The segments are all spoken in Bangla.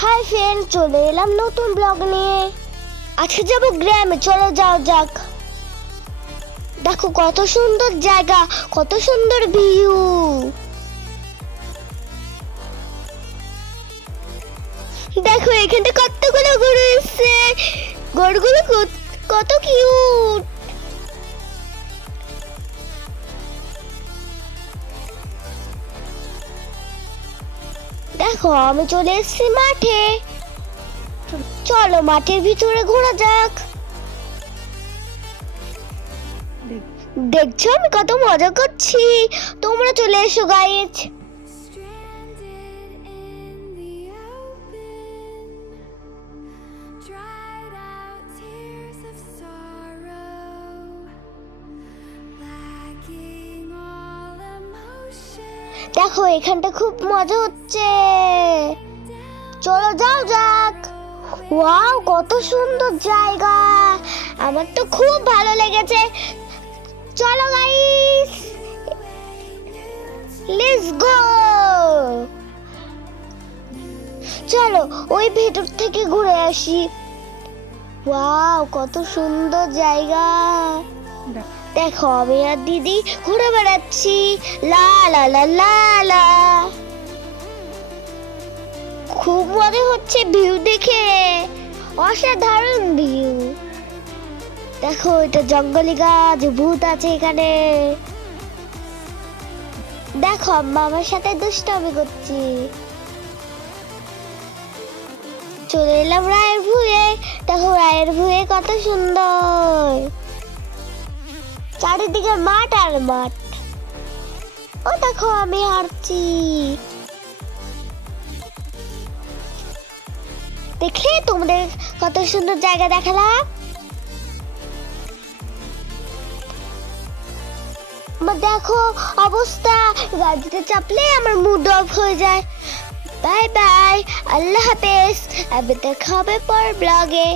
হাই ফ্রেন্ড চলে এলাম নতুন ব্লগ নিয়ে। আজকে যাব গ্রামে। চলো, যাও, যাক। দেখো, কত সুন্দর জায়গা, কত সুন্দর ভিউ দেখো এখানে কতগুলো গরু এসছে। গরুগুলো কত- কিউট দেখো আমি চলে এসেছি মাঠে। চলো মাঠের ভিতরে ঘোরা যাক। দেখছ আমি কত মজা করছি। তোমরা চলে এসো গাইজ দেখো, এখানটা খুব মজা হচ্ছে। চলো যাও যাক। ওয়াও, কত সুন্দর জায়গা। আমার তো খুব ভালো লেগেছে। চলো গাইস লেটস গো চলো, ওই ভেতর থেকে ঘুরে আসি। ওয়াও, কত সুন্দর জায়গা। দেখো, আমি আর দিদি ঘুরে বেড়াচ্ছি। লা লা লা লা খুব মনে হচ্ছে ভিউ দেখে। অসাধারণ ভিউ। দেখো, এটা জঙ্গলি গাছ, ভূত আছে এখানে। দেখো, আম্মা আমার সাথে দুষ্টামি করছি। চলে এলাম রায়ের ভুয়ে। দেখো, রায়ের ভুয়ে কত সুন্দর। চারিদিকে মাঠ আর মাঠ। ও দেখো, আমি হারছি দেখলে তোমাদের কত সুন্দর জায়গা দেখালাম। দেখো অবস্থা। গাড়িতে চাপলে আমার মুড অফ হয়ে যায়। বাই বাই আল্লাহ হাফেজ। আমি দেখা হবে পর ব্লগে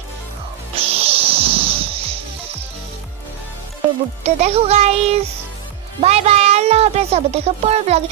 মুডটা দেখো গাইস বাই বাই আল্লাহ হাফেজ। আবার দেখো পরের ব্লগে